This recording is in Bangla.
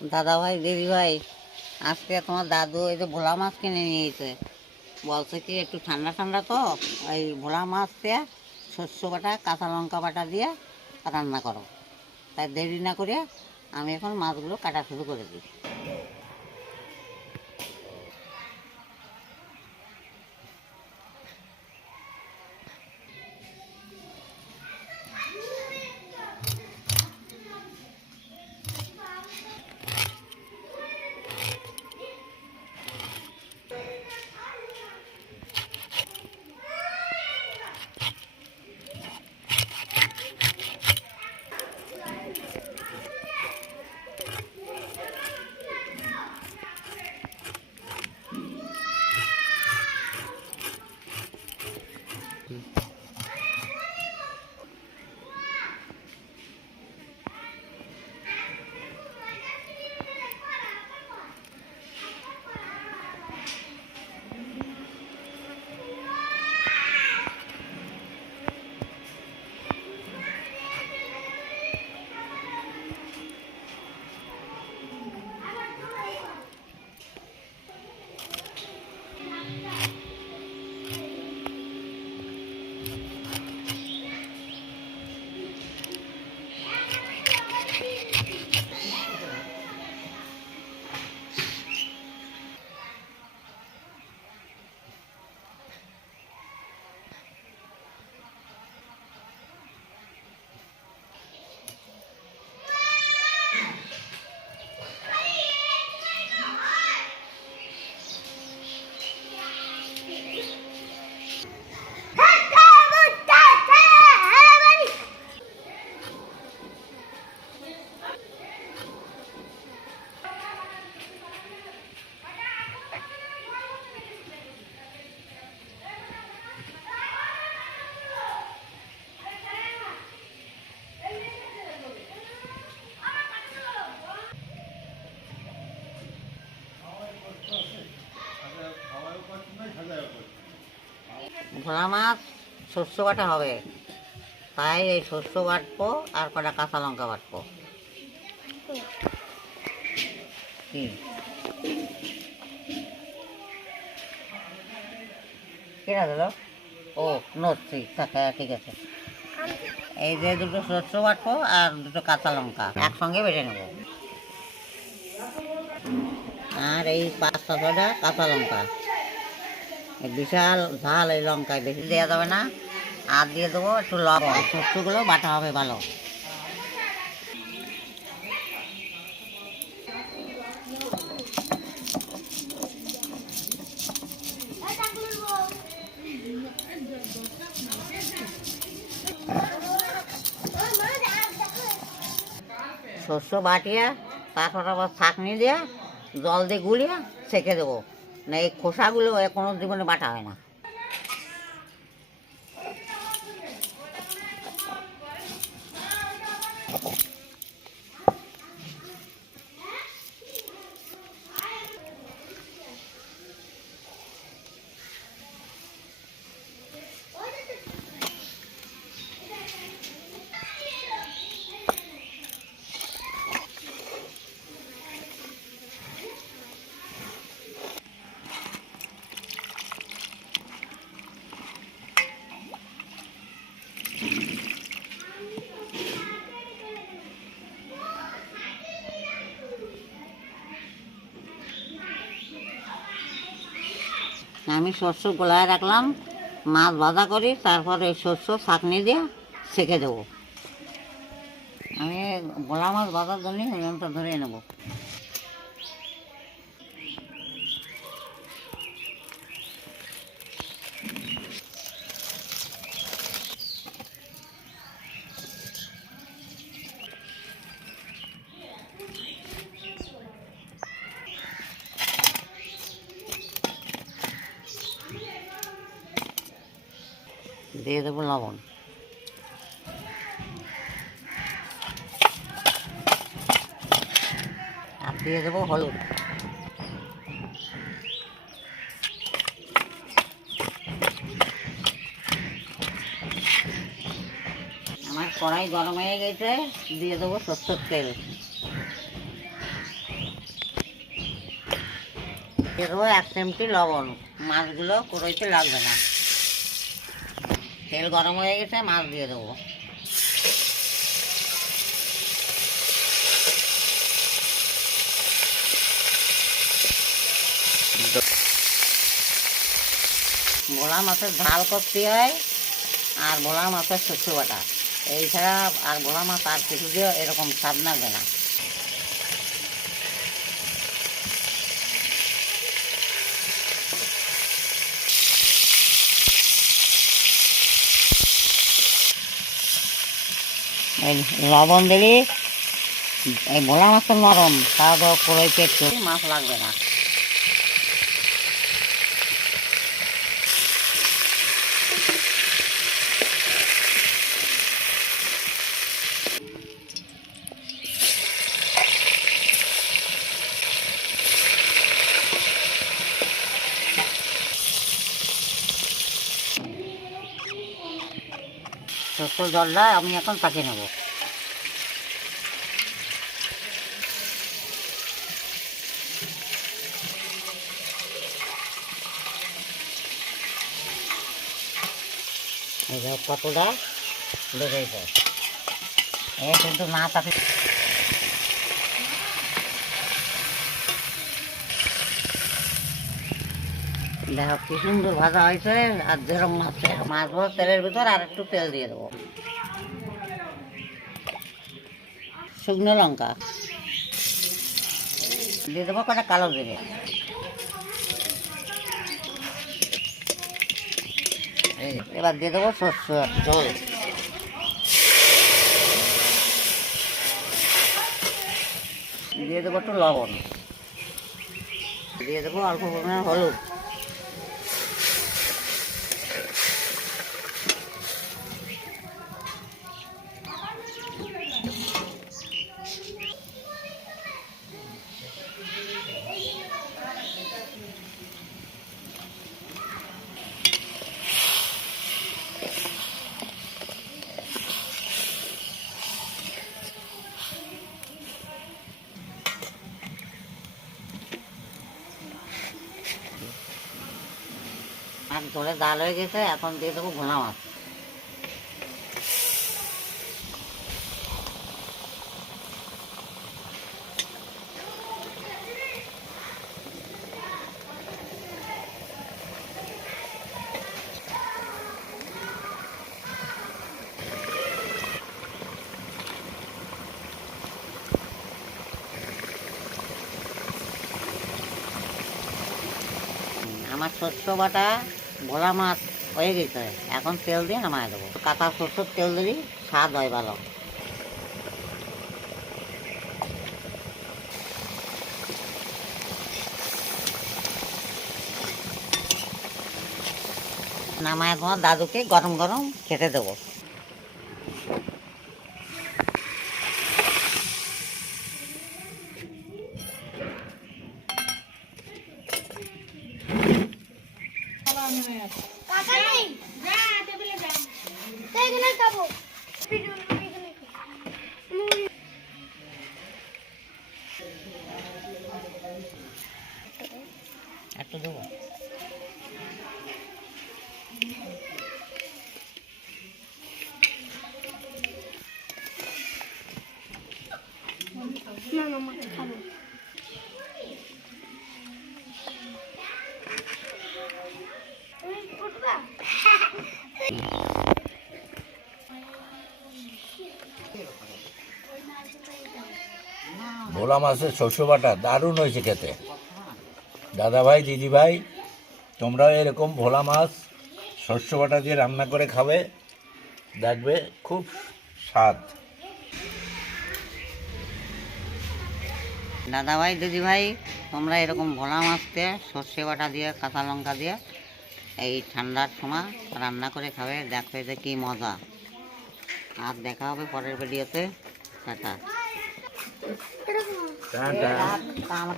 দাদা ভাই দিদি ভাই, আজকে তোমার দাদু এই যে ভোলা মাছ কিনে নিয়েছে। বলছে কি একটু ঠান্ডা ঠান্ডা তো এই ভোলা মাছ দিয়ে শস্য বাটা কাঁচা লঙ্কা বাটা দিয়ে রান্না করো। তাই দেরি না করে আমি এখন মাছগুলো কাটা শুরু করে দিই। ভোলা মাছ শস্য বাটা হবে, তাই এই শস্য বাটবো আর কটা কাঁচা লঙ্কা বাটবো। কি কেনা দিল? ও নড়ছি, ঠিক আছে। এই যে দুটো শস্য বাটবো আর দুটো কাঁচা লঙ্কা একসঙ্গে বেটে নেব। আর এই 5-6টা কাঁচা লঙ্কা, বিশাল ঝাল এই লঙ্কায় বেশি দেওয়া যাবে না। আর দিয়ে দেবো একটু লবণ, শস্যগুলো বাটা হবে ভালো। শস্য বাটিয়ে তারপর আবার ছাঁকনি দিয়ে জল দিয়ে গুলিয়ে সেঁকে দেবো। না এই খোসাগুলো কোনো জীবনে বাটা হয় না। আমি শস্য গোলায় রাখলাম, মাছ ভাজা করি, তারপর এই শস্য ছাঁকনি দিয়ে সেঁকে দেবো। আমি গোলা মাছ ভাজার জন্যই নিয়মটা ধরে নেব। দিয়ে দেবো লবণ, আর দিয়ে দেবো হলুদ। আমার কড়াই গরম হয়ে গেছে, দিয়ে দেবো সরষের তেল। দিয়ে দেবো 1 চিমটি লবণ। মাছগুলো কড়াইতে লাগবে না। তেল গরম হয়ে গেছে, মাছ দিয়ে দেবো। ভোলা মাছের ঝাল করতে হয়, আর ভোলা মাছের শস্য বাটা। এই ছাড়া আর ভোলা মাছ আর কিছু দিয়ে এরকম স্বাদ লাগবে না। এই লবণ দিলি এই ভোলা মাছ তো নরম, তাও কড়াইতে একটু মাছ লাগবে না। শস্য জলটা আমি এখন পাকিয়ে নেব। এই যে কতটা লেগেছে, এ কিন্তু না পাকি। দেখো কি সুন্দর ভাজা হয়েছে। আর যেরকম মাছ ভাজা তেলের ভিতর আর একটু তেল দিয়ে দেবো। শুকনো লঙ্কা দিয়ে দেবো, কটা কালো জিরে। এবার দিয়ে দেবো শস্য ঝোল। দিয়ে দেবো একটু লবণ, দিয়ে দেবো অল্প পরিমাণে হলুদ। আর ঝোলে ডাল হয়ে গেছে, এখন দিয়ে দেবো ভোলা মাছ। আমার শস্য বাটা ভোলা মাছ হয়ে গেছে, এখন তেল দিয়ে নামায় দেবো। কাঁচা সরষের তেল দিলে স্বাদ হয় ভালো। নামায় তোমার দাদুকে গরম গরম খেতে দেবো। একটু দেবো। ভোলা মাছের শস্য বাটা দারুণ হয়েছে খেতে। দাদা ভাই, দিদি ভাই, তোমরাও এরকম ভোলা মাছ শস্য বাটা দিয়ে রান্না করে খাবে, দেখবে খুব স্বাদ। দাদা ভাই, দিদি ভাই, তোমরা এরকম ভোলা মাছ দিয়ে সর্ষে বাটা দিয়ে কাঁচা লঙ্কা দিয়ে এই ঠান্ডার সময় রান্না করে খাবে, দেখবে যে কী মজা। আর দেখা হবে পরের ভিডিওতে। টাটা। টাটা। আমার